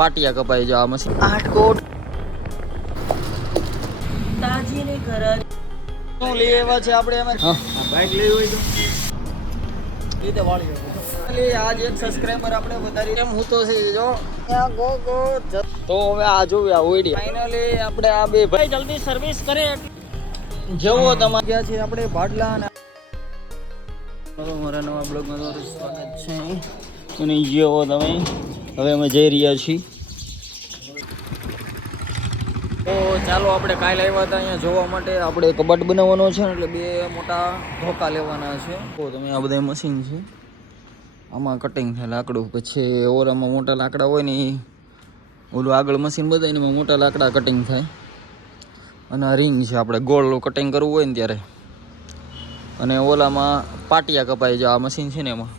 પાટિયા કપાઈ જાય આ મશીન આટકોટ તાજીને ઘર શું લઈ આવ્યા છે આપણે અમે બાઇક લઈ હોય તો રીતે વાળી આજ એક સબસ્ક્રાઇબર આપણે વધારી એમ હું તો છે જો. ગો ગો તો હવે આ જોયા ઓઈડી ફાઇનલી આપણે આ બે ભાઈ જલ્દી સર્વિસ કરે. જેવો તમારે. ગયા છે આપણે ભાડલા અને મારા નવા બ્લોગમાં તમારું સ્વાગત છે. અને જેવો તમે. હવે અમે જઈ રહ્યા છીએ. તો ચાલો આપણે કાલે આવ્યા હતા અહીંયા જોવા માટે. આપણે કબાટ બનાવવાનો છે એટલે બે મોટા ધોકા લેવાના છે. તો તમે આ બધા મશીન છે. આમાં કટિંગ થાય લાકડું, પછી ઓલામાં મોટા લાકડા હોય ને ઓલું આગળ મશીન બધાય ને એમાં મોટા લાકડા કટિંગ થાય. અને આ રિંગ છે, આપણે ગોળ કટિંગ કરવું હોય ને ત્યારે. અને ઓલામાં પાટિયા કપાય જાય આ મશીન છે ને એમાં.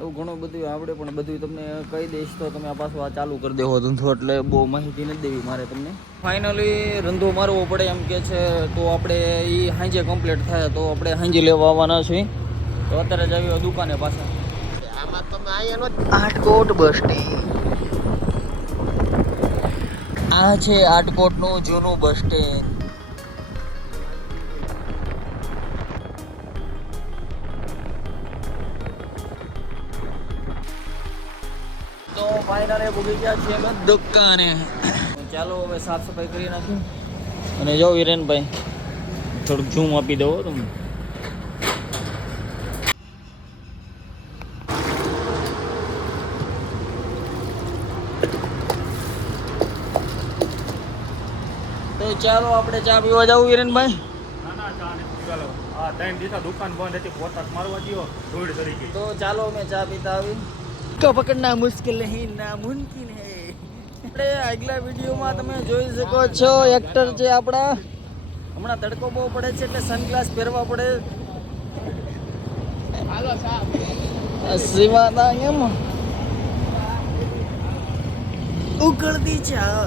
એવું ઘણું બધું આવડે પણ બધું તમને કહી દઈશ તો તમે આ પાછું આ ચાલુ કરી દેવો ધંધો એટલે બહુ માહિતી નથી દેવી મારે તમને. ફાઇનલી રંધો મારવો પડે એમ કે છે તો આપણે એ સાંજે કમ્પ્લીટ થાય તો આપણે સાંજે લેવા આવવાના છીએ. તો અત્યારે જ આવી દુકાને પાછા. આમાં તમે અહીંયા આટકોટ બસ સ્ટેન્ડ. આ છે આટકોટનું જૂનું બસ સ્ટેન્ડ. ફાઇનલ ભૂગી ગયા છીએ અમે. દુકાને. ચાલો હવે સાફ સફાઈ કરી નાખ્યું અને જો વિરેનભાઈ થોડુંક ઝૂમ આપી દો તમે તો ચાલો આપણે ચા પીવા જવું વિરેનભાઈ? ના ના ચા ચાલો આ ત્રણ દિવસ દુકાન બંધ હતી પોતા મારવા ગયો ધૂળ તો ચાલો અમે ચા પીતા આવી કો પકડના મુશ્કેલ નહીં નામુમકિન હે. આપણે આગલા વિડીયોમાં તમે જોઈ શકો છો એક્ટર છે આપણા. હમણાં તડકો બહુ પડે છે એટલે સનગ્લાસ પહેરવા પડે. આ શિવાના એમ. ઉકળતી ચા.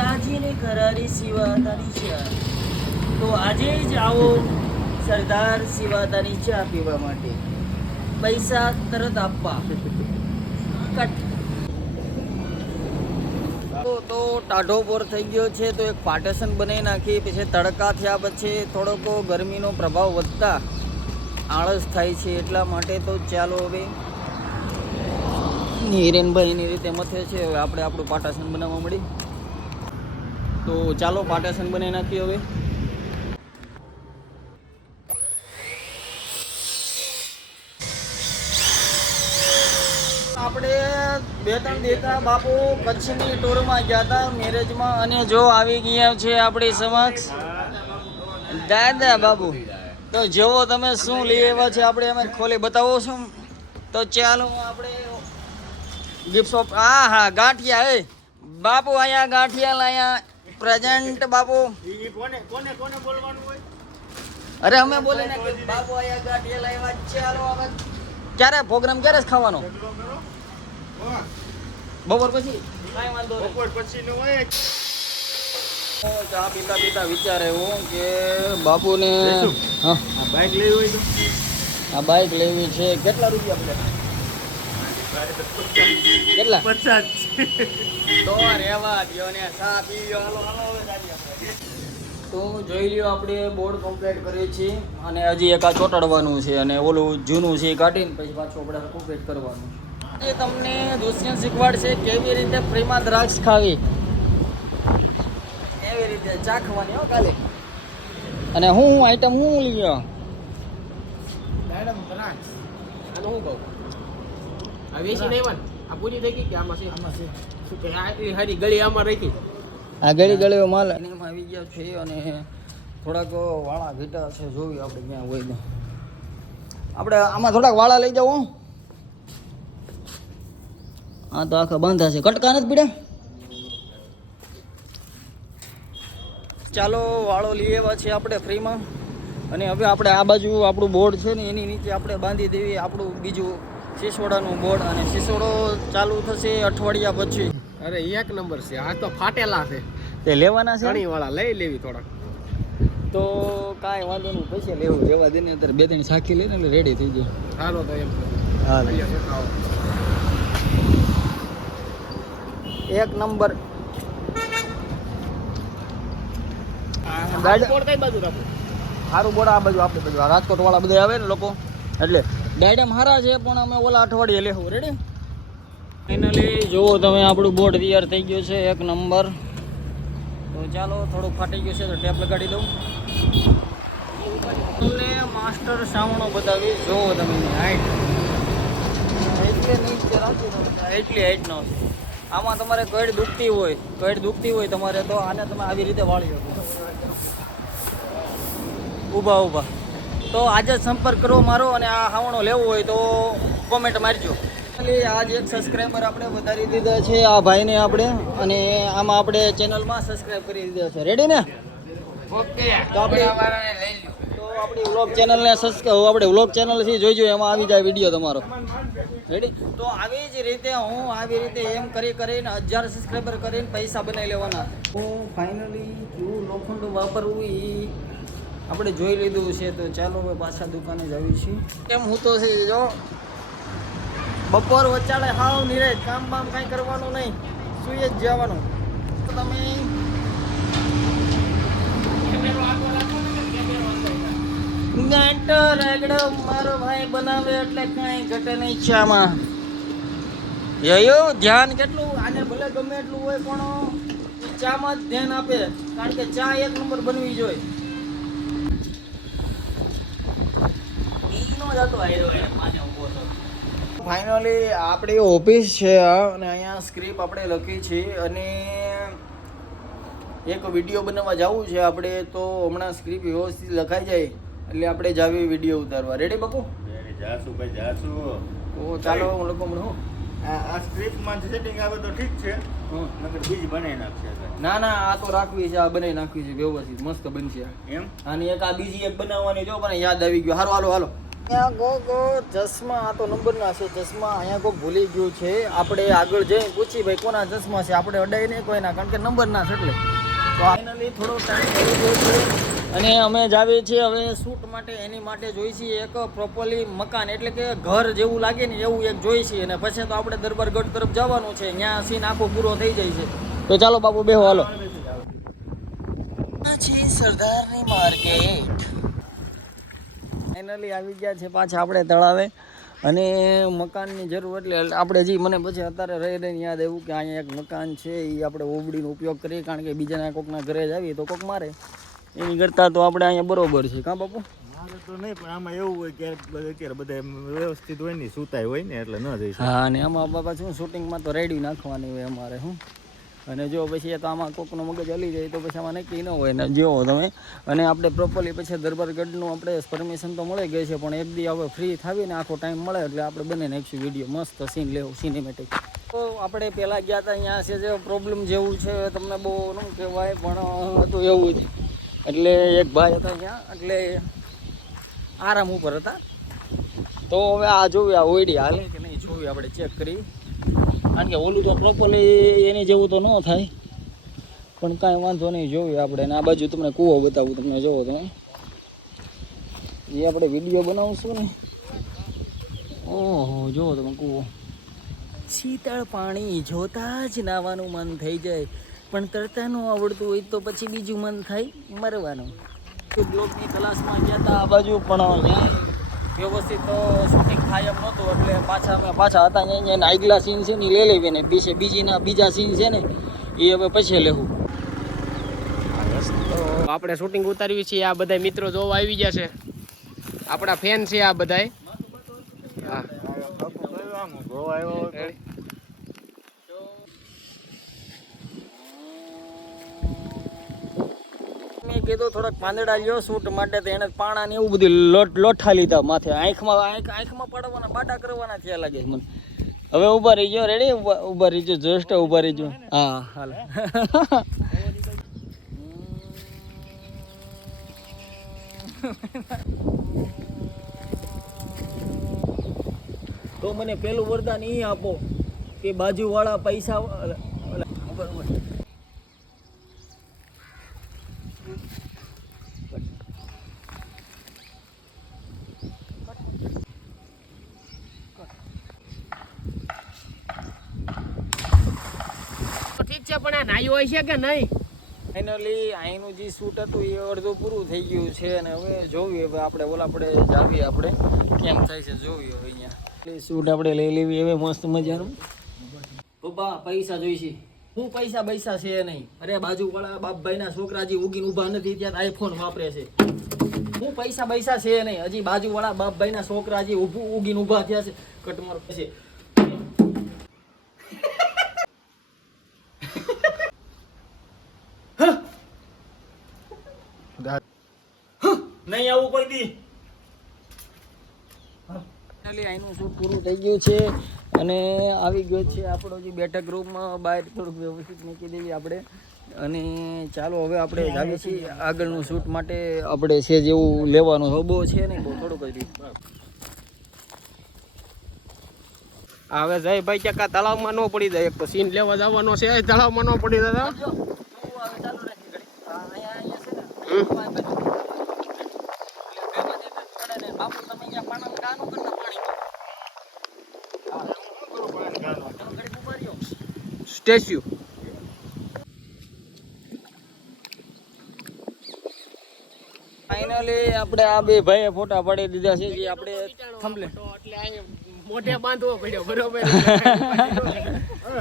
તાજીને કરારી સિવાતાની ચા. તો આજે જ આવો સરદાર શિવાદાની ચા પીવા માટે. પૈસા તરત આપવા. કટ. તો તો ટાઢો બોર થઈ ગયો છે, તો એક પાર્ટેશન બનાવી નાખી પછી તડકા થયા પછી થોડોક ગરમીનો પ્રભાવ વધતા આળસ થાય છે એટલા માટે તો ચાલો હવે. હિરેનભાઈની રીતે મથે છે, હવે આપણે આપણું પાર્ટેશન બનાવવા મળી. તો ચાલો પાર્ટેશન બનાવી નાખીએ હવે. આપણે બે ત્રણ દેતા બાપુ કચ્છની ટૂરમાં ગયા હતા મેરેજમાં અને જો આવી ગયા છે આપણી સમક્ષ. દાદા બાપુ તો જેવો તમે શું લઈ આવ્યા છે આપણે અમે ખોલી બતાવો છો? તો ચાલો આપણે ગિફ્ટ શોપ હા હા, ગાંઠિયા, એ. બાપુ અહીંયા ગાંઠિયા લાયા. પ્રેઝન્ટ બાપુ. અરે અમે બોલે ને બાપુ અહીંયા ગાંઠિયા લાવ્યા ચાલો હવે. ક્યારે? પ્રોગ્રામ ક્યારે ખાવાનો? બપોર પછી? કાંઈ વાંધો નહીં. બપોર પછી નું હોય હું ચા પીતા પીતા વિચારે હું કે બાપુને હા. આ બાઇક લેવી હોય તો? આ બાઇક લેવી છે. કેટલા રૂપિયા આપણે કેટલા? પચાસ. તો રેવા દ્યો ને ચા પી લ્યો. હાલો હાલો હવે. તો જોઈ લ્યો આપણે બોર્ડ કમ્પ્લીટ કરીએ છીએ અને હજી એક આ ચોટાડવાનું છે અને ઓલું જૂનું છે એ કાઢીને પછી પાછું આપણે કમ્પ્લીટ કરવાનું એ તમને દુષ્યંત શીખવાડશે કેવી રીતે ફ્રીમાં દ્રાક્ષ ખાવી? એવી રીતે ચા ખાવાની હો કાલે? અને હું આઈટમ હું લઈ ગયો મેડમ દ્રાક્ષ. અને હું કહું? આ વેચી નહીં આ પૂરી થઈ ગઈ કે આમાં છે? આમાં છે. શું કે આ હરી ગળી આમાં રાખી? આ ગળી ગળીઓ માલ એમાં આવી ગયા છે અને થોડાક વાળા ઘીટા છે જોવી આપણે ક્યાં હોય આપણે આમાં થોડાક વાળા લઈ જાવ હો. હા તો આખા બંધ છે. કટકા નથી પીડ્યા? ચાલો વાળો લઈ આવ્યા છીએ આપણે ફ્રીમાં. અને હવે આપણે આ બાજુ આપણું બોર્ડ છે ને એની નીચે આપણે બાંધી દેવી આપણું બીજું સિસોડાનું બોર્ડ. અને સિસોડો ચાલુ થશે અઠવાડિયા પછી. અરે એક નંબર છે. આ તો ફાટેલા છે. તે લેવાના છે? વાળા લઈ લેવી થોડાક. તો કાંઈ વાંધો નહીં પૈસા લેવું. લેવા દે ને અત્યારે બે ત્રણ સાખી લઈને એટલે રેડી થઈ જાય હાલો તો એમ. હા અહીંયા શેકાવો. એક નંબર. સારું બોડા આ બાજુ આપણે આ રાજકોટ વાળા બધા આવે ને લોકો. એટલે ડાયડા હારા છે પણ અમે ઓલા અઠવાડિયે લેવું રેડી ફાઇનલી જુઓ તમે આપણું બોર્ડ તૈયાર થઈ ગયું છે એક નંબર. તો ચાલો થોડુંક ફાટી ગયું છે તો ટેપ લગાડી દઉં. તમને માસ્ટર સામણો બતાવી જુઓ તમે હાઈટ એટલે નહીં એટલી હાઈટનો છે આમાં તમારે કઈડ દુખતી હોય કઈ દુખતી હોય તમારે તો આને તમે આવી રીતે વાળી શકો. ઊભા ઊભા. તો આજે જ સંપર્ક કરો મારો અને આ હાવણો લેવો હોય તો કોમેન્ટ મારજો. આજ એક સબસ્ક્રાઈબર આપણે વધારી દીધા છે આ ભાઈને આપણે. અને આમાં આપણે ચેનલમાં સબસ્ક્રાઈબ કરી દીધા છે. રેડી ને? ઓકે તો આપણે તો આપણી વ્લોગ ચેનલને આપણે વ્લોગ ચેનલથી જોઈજો એમાં આવી જાય વીડિયો તમારો. રેડી તો આવી જ રીતે હું આવી રીતે એમ કરી કરીને હજાર સબસ્ક્રાઈબર કરીને પૈસા બનાવી લેવાના. હું ફાઇનલી કેવું લોખંડ વાપરવું એ આપણે જોઈ લીધું છે. તો ચાલો હવે પાછા દુકાને જ આવી છીએ. કેમ હું તો છે, જો, બપોર વચાળે હાવ નિરેજ કામ બામ કાંઈ કરવાનું નહીં. સુઈ જ જવાનું. તો તમે ગાંટો રગડો મારો ભાઈ બનાવે એટલે કાંઈ ઘટે નહીં ચામાં. યયો, ધ્યાન કેટલું? આને ભલે ગમે એટલું હોય, પણ ચામાં જ ધ્યાન આપે. કારણ કે ચા એક નંબર બનવી જોઈએ. ફાઇનલી આપણી ઓફિસ છે, અને અહીંયા સ્ક્રિપ્ટ આપણે લખી છે, અને એક વીડિયો બનાવવા જવું છે આપણે, તો હમણાં સ્ક્રિપ્ટ વ્યવસ્થિત લખાઈ જાય. એટલે આપણે જાવી વીડિયો ઉતારવા. રેડી બાપુ? જાસુ ભાઈ જાસુ ઓ ચાલો હું લોકો મળું આ આ સ્ક્રિપ્ટમાં સેટિંગ આવે તો ઠીક છે. નકર બીજી બનાવી નાખશે ના ના આ તો રાખવી છે આ બનાવી નાખવી છે વ્યવસ્થિત મસ્ત બનશે એમ? અને એક આ બીજી એક બનાવવાની જો મને યાદ આવી ગયું. હાલો હાલો હાલો. અહીંયા ગો ગો ચશ્મા આ તો નંબર ના છે ચશ્મા અહીંયા કોઈ ભૂલી ગયું છે. આપણે આગળ જઈને પૂછી ભાઈ કોના ચશ્મા છે આપણે અડાઈ નહીં કોઈના કારણ કે નંબર ના છે એટલે. તો ફાઇનલી થોડો ટાઈમ થઈ ગયો છે. અને અમે જાવીએ છીએ હવે શૂટ માટે એની માટે જોઈ છીએ એક પ્રોપરલી મકાન એટલે કે ઘર જેવું લાગે ને એવું એક જોઈ છીએ. અને પછી તો આપણે દરબારગઢ તરફ જવાનું છે ત્યાં સીન આખો પૂરો થઈ જાય છે. તો ચાલો બાપુ બેહો હાલો. છે સરદારની માર્કેટ. ફાઇનલી આવી ગયા છે પાછા આપણે તળાવે. અને મકાનની જરૂર એટલે આપણે જે મને પછી અત્યારે રહી રહીને યાદ આવ્યું કે અહીંયા એક મકાન છે એ આપણે ઓબડીનો ઉપયોગ કરીએ કારણ કે બીજાના કોકના ઘરે જ આવીએ તો કોક મારે. એની કરતાં તો આપણે અહીંયા બરોબર છે કાં બાપુ? મારે તો નહીં પણ આમાં એવું હોય કે અત્યારે બધા વ્યવસ્થિત હોય ને સુતાય હોય ને એટલે ન જઈ હા ને આમાં બાપા શું શૂટિંગમાં તો રેડી નાખવાની હોય અમારે શું અને જો પછી તો આમાં કોકનો મગજ હલી જાય તો પછી આમાં નક્કી ન હોય. ને જેવો તમે અને આપણે પ્રોપરલી પછી દરબારગઢનું આપણે પરમિશન તો મળી ગઈ છે પણ એક દી હવે ફ્રી થાવીને આખો ટાઈમ મળે એટલે આપણે બને નાખીશું વીડિયો મસ્ત સીન લેવું સિનેમેટિક તો આપણે પહેલાં ગયા હતા અહીંયા છે જે પ્રોબ્લેમ જેવું છે તમને બહુ ન કહેવાય પણ હતું એવું જ. એટલે એક ભાઈ હતા ત્યાં, એટલે આરામ ઉપર હતા. તો હવે આ જોયું, આ ઓઈડી હાલે કે નહીં, જોયું, આપણે ચેક કરી કારણ કે ઓલું તો પ્રોપરલી એની જેવું તો ન થાય. પણ કાંઈ વાંધો નહીં, જોયું આપણે. અને આ બાજુ તમને કૂવો બતાવું, તમને જોવો તમે. એ આપણે વીડિયો બનાવશું ને. ઓહો, જોવો તમે કૂવો. શીતળ પાણી જોતા જ નાવાનું મન થઈ જાય. પણ તરતા ન આવડતું હોય તો પછી બીજું મન થાય મરવાનું. બ્લોકની ક્લાસમાં ગયા હતા આ બાજુ પણ વ્યવસ્થિત તો શૂટિંગ થાય એમ નહોતું એટલે પાછા અમે પાછા હતા અહીંયા અહીંયા આગલા સીન છે ને લઈ લેવી ને બીજે બીજીના બીજા સીન છે ને એ હવે પછી લેવું. આપણે શૂટિંગ ઉતારવી છીએ આ બધા મિત્રો જોવા આવી ગયા છે. આપણા ફેન છે આ બધાય. હા ગોવા આવ્યો હોય તો મેં કીધું થોડાક પાંદડા લ્યો શૂટ માટે તો એને પાણા ને એવું બધું લોટ, લોઠા લીધા માથે. આંખમાં, આંખ, આંખમાં પડવાના બાટા કરવાના થયા લાગે મને. હવે ઊભા રહી ગયો રેડી ઊભા રહી ગયો જસ્ટ ઊભા રહીજો. હા, હાલ. તો મને પેલું વરદાન એ આપો કે બાજુવાળા પૈસા પણ આ નાયું હોય છે કે નહીં? ફાઇનલી અહીંનું જે શૂટ હતું એ અડધું પૂરું થઈ ગયું છે અને હવે જોઈએ હવે આપણે ઓલા આપણે જાવીએ આપણે. કેમ થાય છે જોઈએ હવે અહીંયા. એટલે શૂટ આપણે લઈ લેવી, હવે મસ્ત મજાનું. પપ્પા, પૈસા જોઈશે. હું પૈસા પૈસા છે નહીં. અરે બાજુવાળા બાપભાઈના છોકરા હજી ઉગીને ઊભા નથી, ત્યાં આઈફોન વાપરે છે. હું પૈસા પૈસા છે નહીં. હજી બાજુવાળા બાપભાઈના છોકરા હજી ઊભું ઉગીને ઊભા થયા છે. કટમાર છે નહીં આવું કોઈ દી. શૂટ પૂરું થઈ ગયું છે અને આવી ગયો છે આપણો જે બેઠક રૂમમાં બહાર થોડુંક વ્યવસ્થિત મૂકી દેવી આપણે. અને ચાલો હવે આપણે જાવીએ છીએ આગળનું શૂટ માટે. આપણે છે જેવું લેવાનું હોબો છે ને બહુ થોડુંક જ. હવે જય ભાઈ કે તળાવમાં ન પડી જાય એક તો સીન લેવા જવાનો છે તળાવમાં ન પડી જાય જો, હું હવે ચાલુ રાખી ઘડી. આ અહીંયા- અહીંયા છે ને, હમ. આ બાજુ. એટલે બેમાં જે કંઈક પડે ને, ગાનું કરતા. સ્ટેચ્યુ ફાઇનલી આપણે આ બે ભાઈએ ફોટા પાડી દીધા છે જે આપણે થંભલે એટલે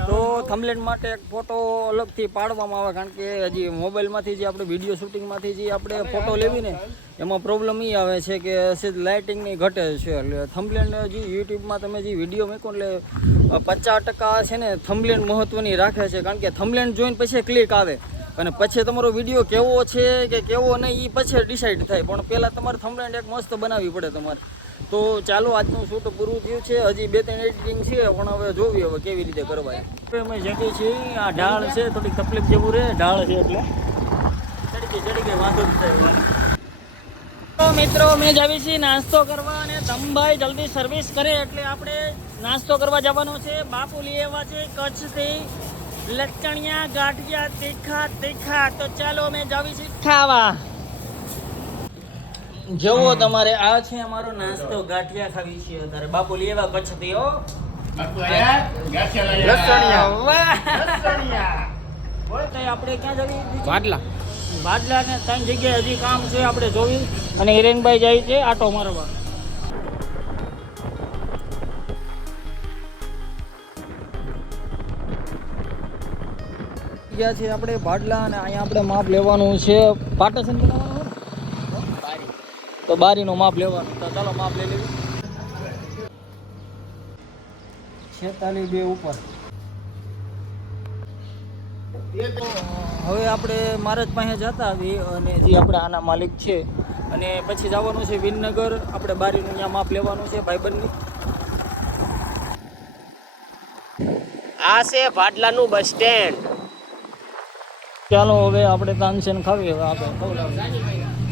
તો થંબલેન માટે એક ફોટો અલગથી પાડવામાં આવે, કારણ કે હજી મોબાઈલમાંથી જે આપણે વીડિયો શૂટિંગમાંથી જે આપણે ફોટો લેવી ને એમાં પ્રોબ્લેમ એ આવે છે કે સીધ લાઇટિંગની ઘટે છે. એટલે થંબલેન જે યુટ્યુબમાં તમે જે વીડિયો મૂકો એટલે પચાસ ટકા છે ને થંબલેન મહત્ત્વની રાખે છે, કારણ કે થંબલેન જોઈને પછી ક્લિક આવે. અને પછી તમારો વીડિયો કેવો છે કે કેવો નહીં એ પછી ડિસાઈડ થાય. પણ પહેલાં તમારે થંબલેન એક મસ્ત બનાવવી પડે તમારે. તો ચાલો, આજનું શૂટ પૂરું થયું છે. હજી બે ત્રણ એડિટિંગ છે, પણ હવે જોવી હવે કેવી રીતે કરવાય. અમે જઈએ છીએ, આ ઢાળ છે, થોડીક તકલીફ જેવું રહે, ઢાળ છે એટલે. ચડી ગઈ ચડી ગઈ વાંધો જ થાય. મિત્રો મેં જ આવી છીએ નાસ્તો કરવા અને ધમભાઈ જલ્દી સર્વિસ કરે એટલે આપણે નાસ્તો કરવા જવાનો છે. બાપુ લઈ આવ્યા છે કચ્છથી. લચણિયા ગાંઠિયા, તીખા તીખા. તો ચાલો મેં જાવી છીએ ખાવા. જુઓ તમારે આ છે અમારો નાસ્તો ગાંઠિયા ખાવી છે અત્યારે. બાપુ લેવા કચ્છ થયો આપણે ક્યાં જવી ને ત્રણ જગ્યાએ હજી કામ છે આપણે જોવી અને હિરેનભાઈ જાય છે આટો મારવા. ગયા છે આપણે ભાડલા અને અહીંયા આપણે માપ લેવાનું છે. પાટેશન બનાવવાનું? તો બારીનું માપ લેવાનું તો ચાલો માપ લઈ લેવું. છેતાલીસ બે ઉપર. હવે આપણે મહારાજ પાસે જતા આવી અને જે આપણે આના માલિક છે અને પછી જવાનું છે વિનનગર. આપણે બારીનું અહીંયા માપ લેવાનું છે ભાઈબંધની. આ છે ભાટલાનું બસ સ્ટેન્ડ. ચાલો હવે આપણે તાનસેન ખાવી હવે આપણે ખવડાવીએ.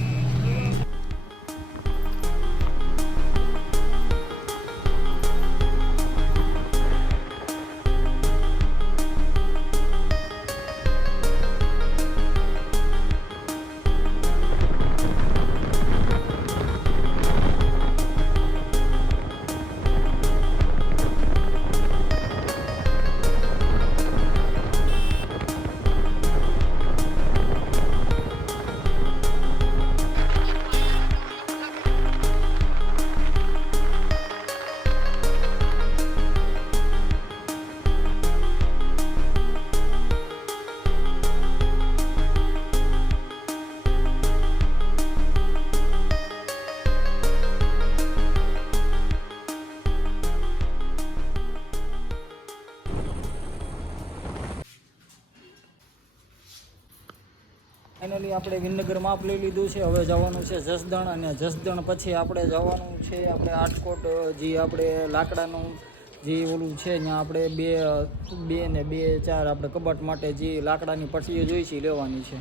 ફાઇનલી આપણે વિનનગર માપ લઈ લીધું છે. હવે જવાનું છે જસદણ અને જસદણ પછી આપણે જવાનું છે આપણે રાજકોટ જે આપણે લાકડાનું જે ઓલું છે, ત્યાં આપણે બે બે ને બે ચાર આપણે કબાટ માટે જે લાકડાની પટ્ટીઓ જોઈ છે લેવાની છે.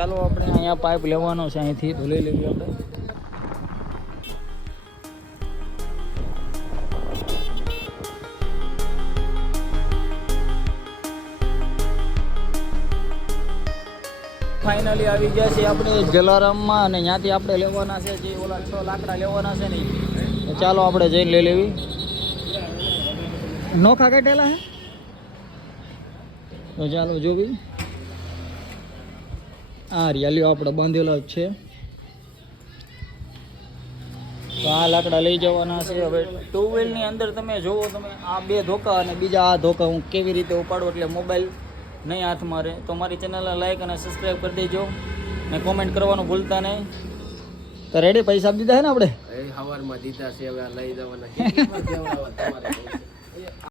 ચાલો આપણે અહીંયા પાઇપ લેવાનો છે, અહીંથી તો લઈ લેવી આપણે. ફાઇનલી આવી ગયા છે આપણે જલારામમાં અને ત્યાંથી આપણે લેવાના છે જે ઓલા છ લાકડા લેવાના છે ને ચાલો આપણે જઈને લઈ લેવી. નોખા કાઢેલા હે? તો ચાલો જોવી. આ રિયાલીઓ આપણે બાંધેલા જ છે. તો આ લાકડા લઈ જવાના છે. હવે ટુ વ્હીલની અંદર તમે જોવો, તમે આ બે ધોકા અને બીજા આ ધોકા હું કેવી રીતે ઉપાડું એટલે મોબાઈલ નહીં હાથમાં રહે. તો મારી ચેનલને લાઈક અને સબસ્ક્રાઈબ કરી દેજો ને કોમેન્ટ કરવાનું ભૂલતા નહીં. તો રેડી પૈસા દીધા છે ને આપણે? સવારમાં દીધા છે, હવે લઈ જવાના.